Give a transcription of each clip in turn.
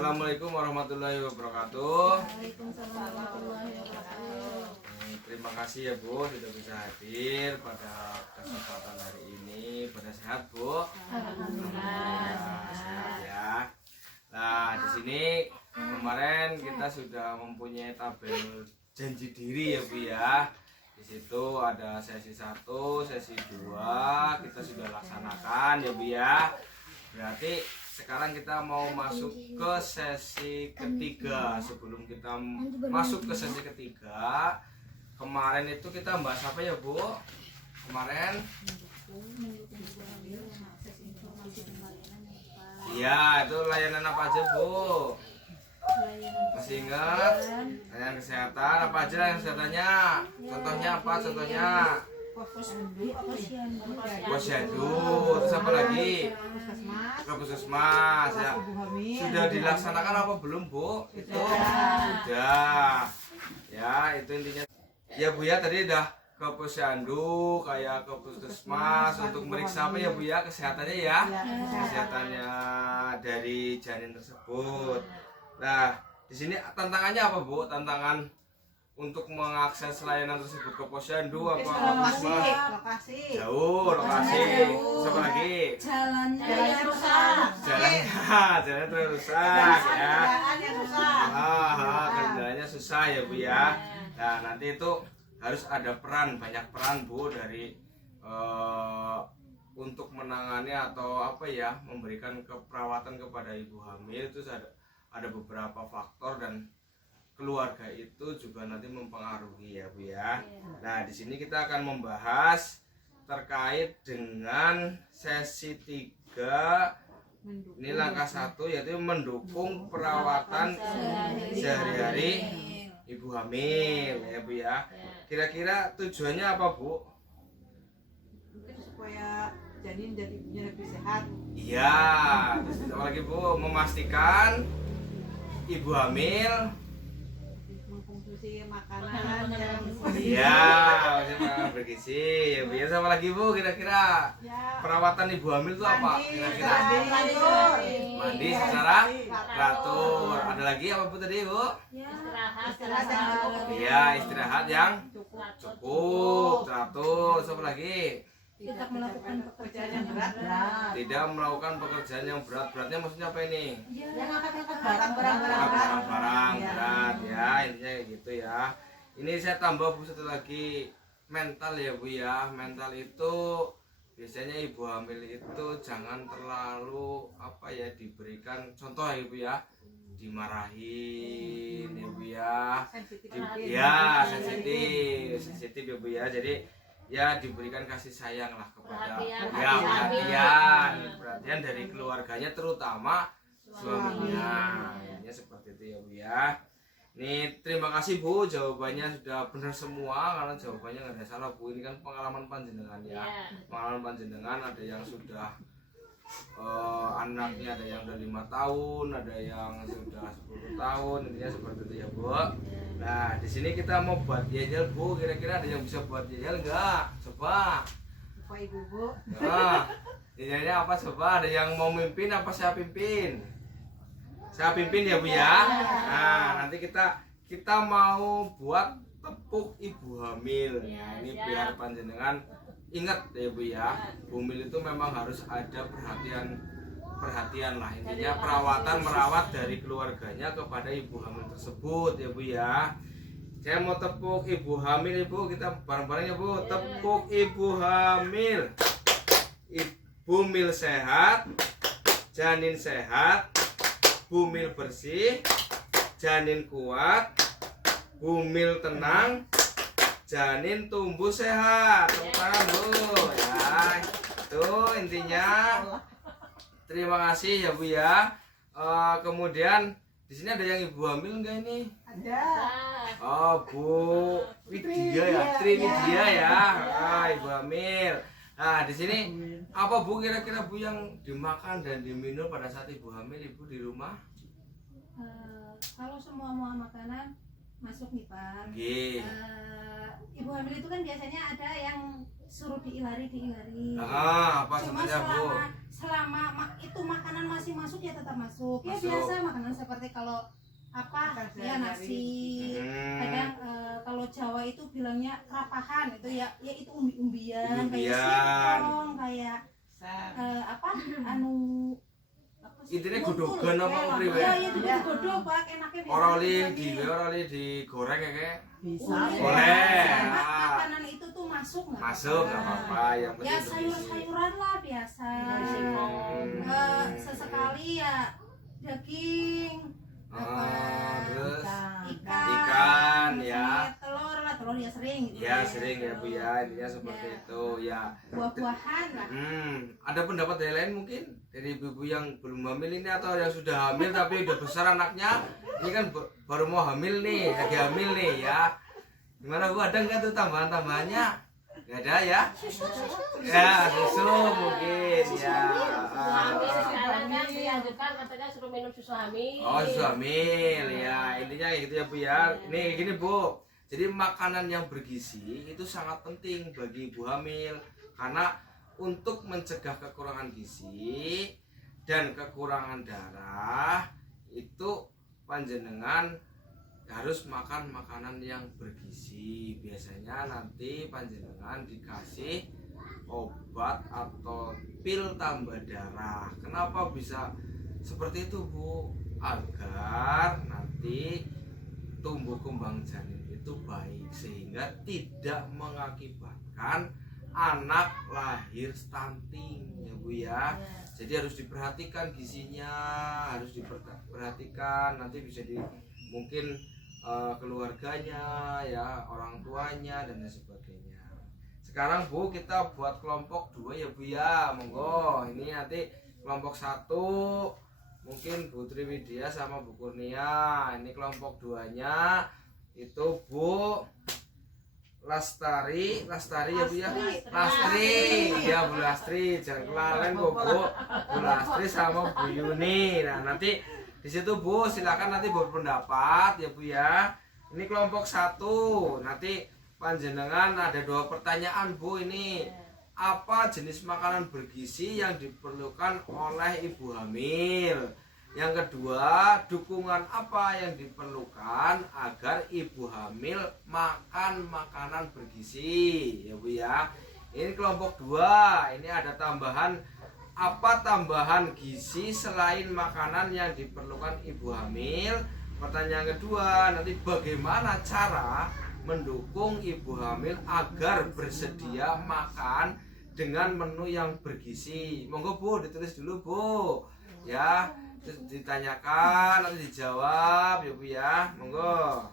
Assalamualaikum warahmatullahi wabarakatuh. Waalaikumsalam warahmatullahi wabarakatuh. Terima kasih ya Bu sudah bisa hadir pada kesempatan hari ini. Pada sehat Bu? Alhamdulillah. Sehat ya. Nah di sini kemarin kita sudah mempunyai tabel janji diri ya Bu ya. Di situ ada sesi 1, sesi 2 kita sudah laksanakan ya Bu ya. Berarti sekarang kita mau masuk ke sesi ketiga. Sebelum kita masuk ke sesi ketiga, kemarin itu kita bahas apa ya Bu? Kemarin iya, itu layanan apa aja Bu? Masih ingat? Layanan kesehatan apa aja layanan kesehatannya? Contohnya apa? Contohnya posyandu, terus apa lagi? Ke puskesmas ya. Sudah dilaksanakan apa belum Bu? Itu sudah. Ya, itu intinya. Ya Bu ya, tadi udah ke posyandu, kayak ke puskesmas untuk meriksa apa ya Bu ya, kesehatannya ya. Kesehatannya dari janin tersebut. Nah, di sini tantangannya apa Bu? Tantangan untuk mengakses layanan tersebut ke posyandu apa lokasi jauh, lokasi siapa lagi Jalannya rusak. jalannya terus rusak ya. susah. Kendalanya susah ya Bu ya. Nah nanti itu harus ada banyak peran Bu dari untuk menangani atau apa ya, memberikan keperawatan kepada ibu hamil. Itu ada beberapa faktor dan keluarga itu juga nanti mempengaruhi ya Bu ya. Nah, di sini kita akan membahas terkait dengan sesi 3. Ini langkah 1 yaitu mendukung perawatan sehari-hari ibu hamil ya Bu ya. Kira-kira tujuannya apa Bu? Mungkin supaya janin dan ibunya lebih sehat. Iya, terus apalagi Bu, memastikan ibu hamil Mengkonsumsi makanan yang iya, makanan bergizi ya Bu ya. Sama lagi Bu, kira-kira perawatan ibu hamil itu apa? Kira-kira mandi secara teratur. Ada lagi apa Bu tadi Bu? Iya, istirahat yang cukup, teratur. Sama lagi? Tidak melakukan pekerjaan yang berat. Tidak melakukan pekerjaan yang berat. Beratnya maksudnya apa ini? Yang angkat-angkat barang-barang Barang-barang berat ya, intinya kayak gitu ya. Ini saya tambah Bu satu lagi, mental ya Bu ya. Mental itu biasanya ibu hamil itu jangan terlalu apa ya, diberikan contoh ya Bu ya, dimarahin ya Bu ya. Sensitif ya Bu ya. Jadi ya diberikan kasih sayang lah kepada perhatian dari keluarganya, terutama suaminya. Ini seperti itu ya Bu ya. Ini terima kasih Bu, jawabannya sudah benar semua, karena jawabannya nggak ada salah Bu. Ini kan pengalaman panjenengan ya. Pengalaman panjenengan ada yang sudah anaknya, ada yang udah 5 tahun, ada yang sudah 10 tahun, intinya seperti itu ya Bu. Nah di sini kita mau buat yel Bu, kira-kira ada yang bisa buat yel nggak? Coba. Apa Ibu Bu? Nah, yelnya apa coba? Ada yang mau mimpin apa saya pimpin? Saya pimpin ya Bu ya. Nah nanti kita mau buat tepuk ibu hamil. Nah, ini biar panjenengan ingat ya Bu ya, hamil itu memang harus ada perhatian lah, intinya merawat dari keluarganya kepada ibu hamil tersebut ya Bu ya. Saya mau tepuk ibu hamil Ibu, kita bareng-bareng ya Bu. Tepuk ibu hamil. Ibu hamil sehat, janin sehat, bumil bersih, janin kuat, bumil tenang, janin tumbuh sehat. Tepuk tangan Bu ya. Itu intinya. Terima kasih ya Bu ya. Kemudian di sini ada yang ibu hamil enggak ini? Ada. Oh Bu Widya ya, Triwidia ya. Ibu hamil. Nah di sini apa Bu kira-kira Bu yang dimakan dan diminum pada saat ibu hamil Ibu di rumah? Kalau semua makanan masuk nih Pak. Nggih. Ibu hamil itu kan biasanya ada yang suruh diilari. Apa Cuma sebenarnya Bu? selama itu makanan masih masuk ya tetap masuk. Ya Masuk. biasa makanan seperti kalau apa Makan ya nasi. Kadang kalau Jawa itu bilangnya kerapahan itu ya itu umbi-umbian kayak Umbi-umbian. singkong kayak apa anu apa sih? Intinya Muntul. godogan apa Ya, priwe? ya itu godog Pak enaknya biasa Ora li digoreng. ora li digoreng ya kayak. Bisa. Boleh. Sama Ah. makanan itu tuh masuk nggak Masuk nggak apa-apa, yang ya penting berisi. sayur-sayuran lah biasa. Sesekali ya daging Terus ikan ya. telur ya sering gitu. Ya sering ya Bu ya, intinya seperti itu ya. Buah-buahan lah. Ada pendapat dari lain mungkin dari ibu-ibu yang belum hamil ini atau yang sudah hamil tapi udah besar anaknya. Ini kan baru mau hamil nih, lagi hamil nih ya. Gimana Bu, ada nggak tuh tambahan-tambahannya? Nggak ada ya? Ya susu mungkin ya. Hamil sekarang kan dianjurkan katanya suruh minum susu hamil. Oh susu hamil ya, intinya kayak gitu ya Bu ya. Nih gini Bu, jadi makanan yang bergizi itu sangat penting bagi ibu hamil karena untuk mencegah kekurangan gizi dan kekurangan darah itu panjenengan harus makan makanan yang bergizi. Biasanya nanti panjenengan dikasih obat atau pil tambah darah. Kenapa bisa seperti itu Bu? Agar nanti tumbuh kembang janin itu baik sehingga tidak mengakibatkan anak lahir stunting ya Bu ya. Jadi harus diperhatikan gizinya, harus diperhatikan nanti bisa mungkin keluarganya ya, orang tuanya dan lain sebagainya. Sekarang Bu kita buat kelompok 2 ya Bu ya, monggo. Ini nanti kelompok 1 mungkin Bu Triwidya sama Bu Kurnia. Ini kelompok 2-nya itu Bu Lastari ya Bu ya. Lastri ya Bu Lastri, jangan kelalen kok Bu. Bu Lastri sama Bu Yuni. Nah nanti di situ Bu silakan nanti berpendapat ya Bu ya. Ini kelompok 1 nanti panjenengan ada 2 pertanyaan Bu ini. Apa jenis makanan bergizi yang diperlukan oleh ibu hamil? Yang kedua, dukungan apa yang diperlukan agar ibu hamil makan makanan bergizi ya Bu ya. Ini kelompok 2. Ini ada tambahan apa tambahan gizi selain makanan yang diperlukan ibu hamil. Pertanyaan kedua, nanti bagaimana cara mendukung ibu hamil agar bersedia makan dengan menu yang bergizi. Monggo Bu ditulis dulu Bu ya, terus ditanyakan nanti dijawab ya Bu ya, monggo.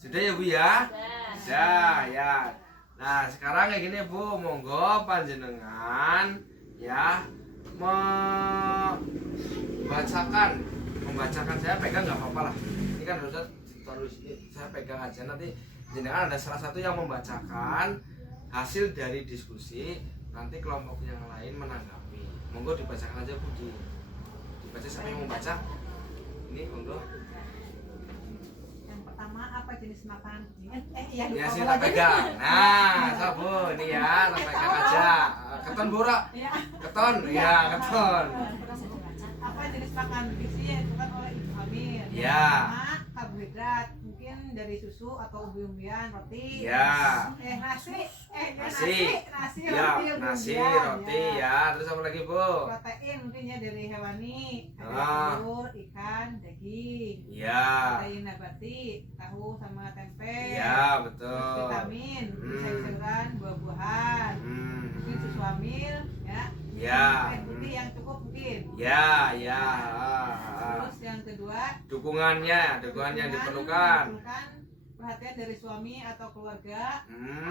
Sudah ya Bu ya? Sudah ya. Nah sekarang kayak gini Bu, monggo panjenengan ya membacakan saya pegang nggak apa-apa lah. Ini kan harusnya ditaruh di sini, saya pegang aja. Nanti jenengan ada salah satu yang membacakan hasil dari diskusi, nanti kelompok yang lain menanggapi. Monggo dibacakan aja Bu, dibaca siapa yang membaca. Ini monggo. Pertama apa jenis makanan Ya sih tak pegang. Nah, sabu ini ya, tak pegang aja. Keton Bora. Keton, ya keton. Apa jenis makanan bergizi yang dibutuhkan oleh ibu hamil? Ya. Pertama, karbohidrat, mungkin dari susu atau umbi-umbian, roti. Ya. Nasi. Ya, nasi, roti ya. Terus apa lagi Bu? Protein mungkin ya dari hewani, Ah. telur, ikan, daging. Ya. Protein nabati, tahu sama tempe. Ya, betul. Vitamin, sayur-sayuran, buah-buahan. Mungkin susu hamil, ya. Ya. Air putih yang cukup mungkin. Ya. Terus yang kedua, Dukungan yang diperlukan. perhatian dari suami atau keluarga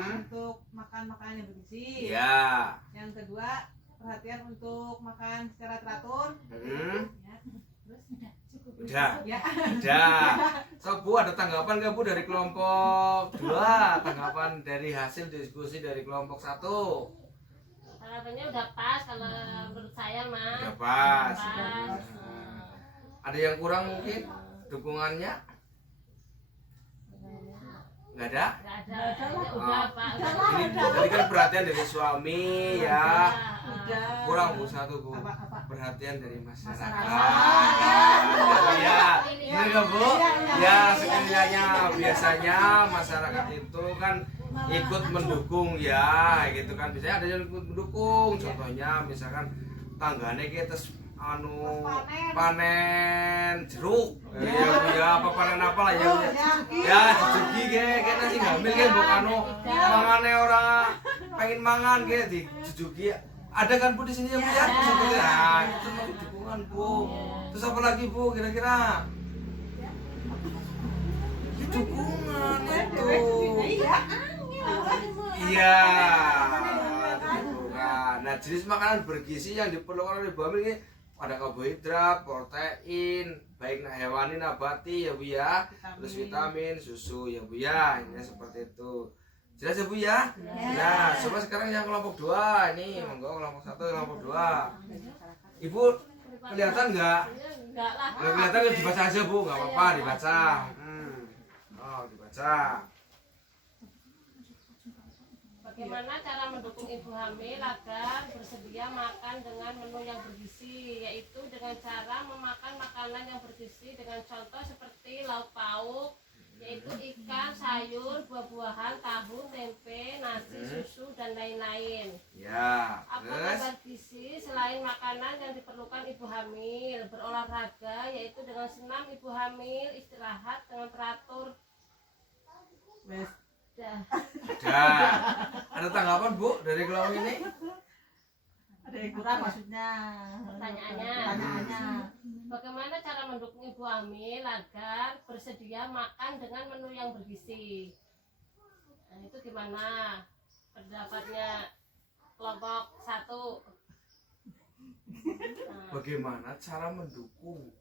untuk makan makanan yang bergizi. Ya. Yang kedua, perhatian untuk makan secara teratur. Ya. Terus Udah. ya. Udah. So Bu ada tanggapan nggak Bu dari kelompok 2? Tanggapan dari hasil diskusi dari kelompok 1? Harapannya udah pas kalau menurut saya mah. Udah pas. Pas. Ada yang kurang mungkin dukungannya? Nggak ada? Nggak ada. Udah Pak. Ini tadi kan perhatian dari suami ya. Udah. Kurang Bu satu Bu. Apa? Perhatian dari masyarakat. Masyarakat. Ya, ini enggak Bu? Ya, sekaliannya biasanya masyarakat itu kan ikut mendukung ya, gitu kan. Biasanya ada yang ikut mendukung. Contohnya misalkan tanggane kita panen jeruk. Ya, Bu ya, apa panen apa lah ya. Ya, jugi kita sih ngambil kan bukan mangane orang pengen mangan kayak di jugi. Ada kan Bu di sini ya Bu ya? Seperti itu masuk dukungan Bu. Terus apa lagi Bu kira-kira? Dukungan itu. Iya. Dukungan. Nah, jenis makanan bergizi yang diperlukan oleh ibu hamil ini ada karbohidrat, protein, baik hewani nabati ya Bu ya. Terus vitamin, susu ya Bu ya. Ini seperti itu. Jelas ya Bu ya? Nah, coba sekarang yang kelompok 2 ini, monggo kelompok 1, kelompok 2. Ibu kelihatan nggak? Enggak lah. Nggak kelihatan ya dibaca aja Bu, nggak apa-apa dibaca. Oh, dibaca. Bagaimana cara mendukung ibu hamil agar bersedia makan dengan menu yang bergizi, yaitu dengan cara memakan makanan yang bergizi dengan contoh seperti lauk pauk, yaitu ikan, sayur, buah-buahan, tahu, tempe, nasi, susu, dan lain-lain. Ya, Apa terus kabar gizi selain makanan yang diperlukan ibu hamil? Berolahraga, yaitu dengan senam ibu hamil, istirahat dengan teratur. Dah. ada tanggapan Bu dari kelompok ini? Ada yang kurang maksudnya. Pertanyaannya. Bagaimana cara mendukung ibu hamil agar bersedia makan dengan menu yang bergizi? Nah, itu gimana pendapatnya kelompok 1? Bagaimana cara mendukung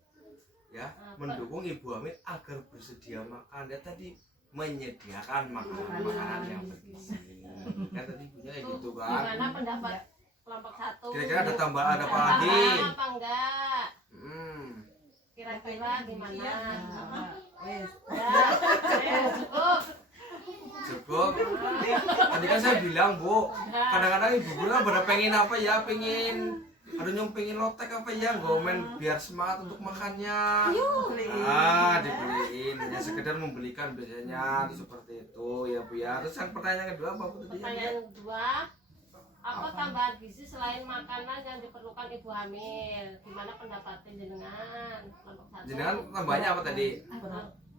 ya, mendukung ibu hamil agar bersedia makan? Ya tadi menyediakan makanan yang bergizi. Kan tadi punya kayak gitu kan. Gimana pendapat kelompok 1? Kira-kira ada tambahan ada apa lagi? Apa enggak? Kira-kira gimana? Cukup. Cukup. Tadi kan saya bilang Bu, kadang-kadang ibu kan pada pengen apa ya, pengen pengen lotek apa ya, gomen biar semangat untuk makannya. Dibeliin, hanya sekedar membelikan biasanya itu seperti itu ya Bu ya. Terus yang pertanyaan kedua apa Bu tadi? Pertanyaan kedua, apa tambahan gizi selain makanan yang diperlukan ibu hamil? Gimana pendapatnya jenengan? Kelompok 1. Jenengan tambahnya apa tadi?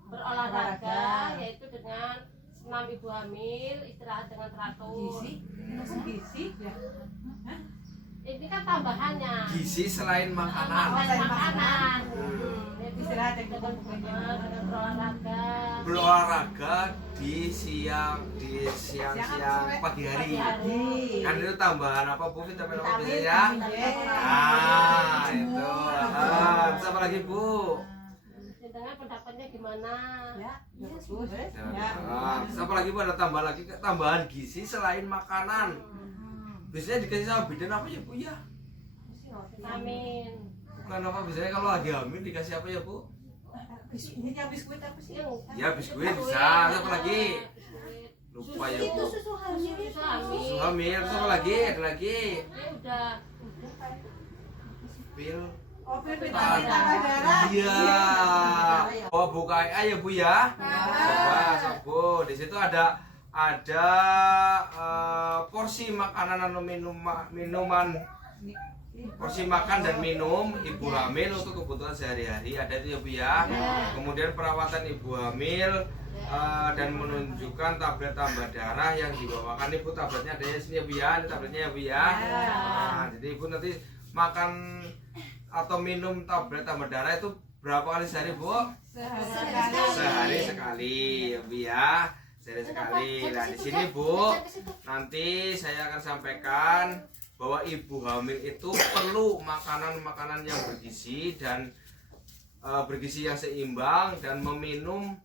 Berolahraga, yaitu dengan senam ibu hamil, istirahat dengan teratur. Gizi ya. Ini kan tambahannya. Gizi selain makanan. Makanan. Istirahat yang Dengan berolahraga. Berolahraga di siang pagi hari. Kan itu tambahan apa Bu? Vitamin apa biasanya ya? Itu. Terus apa lagi Bu? Dengan pendapatnya gimana? Bagus. Terus apa lagi Bu? Ada tambahan gizi selain makanan. Biasanya dikasih sama bidan apa ya Bu ya? Vitamin. Bukan apa, biasanya kalau lagi hamil dikasih apa ya Bu? Ini yang biskuit apa sih? Ya biskuit bisa, terus apa lagi? Lupa ya Bu. Susu hamil. Susu hamil, terus apa lagi? Ada lagi? Ini udah. Pil. Vitamin tambah darah. Iya. Oh buka ya Bu ya. Coba Bu, di situ ada porsi makanan atau minuman, porsi makan dan minum ibu hamil untuk kebutuhan sehari-hari ada itu ya Bu ya. Kemudian perawatan ibu hamil dan menunjukkan tablet tambah darah yang dibawakan ibu. Tabletnya ada di sini ya Bu ya, ini tabletnya ya Bu ya. Nah, jadi ibu nanti makan atau minum tablet tambah darah itu berapa kali sehari Bu? Sehari sekali ya Bu ya. Sehari sekali. Nah di sini Bu, nanti saya akan sampaikan bahwa ibu hamil itu perlu makanan-makanan yang bergizi dan bergizi yang seimbang dan meminum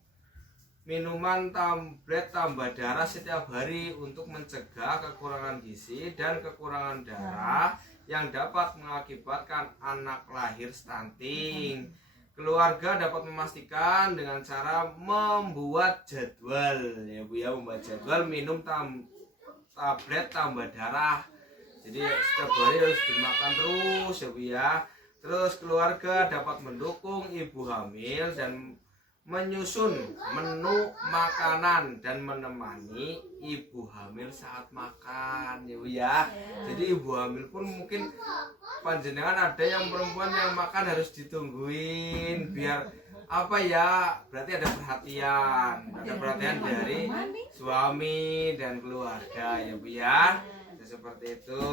minuman tablet tambah darah setiap hari untuk mencegah kekurangan gizi dan kekurangan darah yang dapat mengakibatkan anak lahir stunting. keluarga dapat memastikan dengan cara membuat jadwal ya Bu ya, membuat jadwal minum tablet tambah darah. Jadi setiap hari harus dimakan terus ya Bu ya. Terus keluarga dapat mendukung ibu hamil dan menyusun menu makanan dan menemani ibu hamil saat makan ya Bu ya. Jadi ibu hamil pun mungkin panjenengan ada yang perempuan yang makan harus ditungguin biar apa ya, berarti ada perhatian dari suami dan keluarga ya Bu ya. Seperti itu.